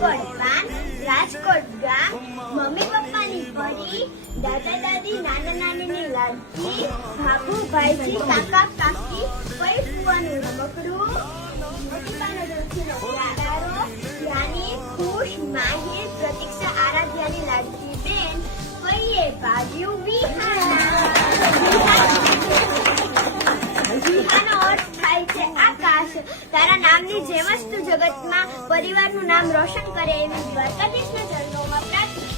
રાજકોટ પાન, રાજકોટ ગામ, મમ્મી પપ્પાની પરી, દાદા દાદી નાના નાનીની લાડકી, ભાભુ ભાઈજી કાકા કાકી, કોઈ ફુવાનું રમકડું, મોટીપાનો દોસ્તીનો પ્યારો, યાની ખુશ માહિર પ્રતીક્ષા આરાધ્યાની લાડકી બેન, કોઈએ ભાગ્યું વિહાનો અર્થ થાય છે આકાશ. તારા નામની જેમ જ તું જગતમાં પરિવારનું નામ રોશન કરે એવી દ્વારકાધીશના ચરણોમાં પ્રાર્થના.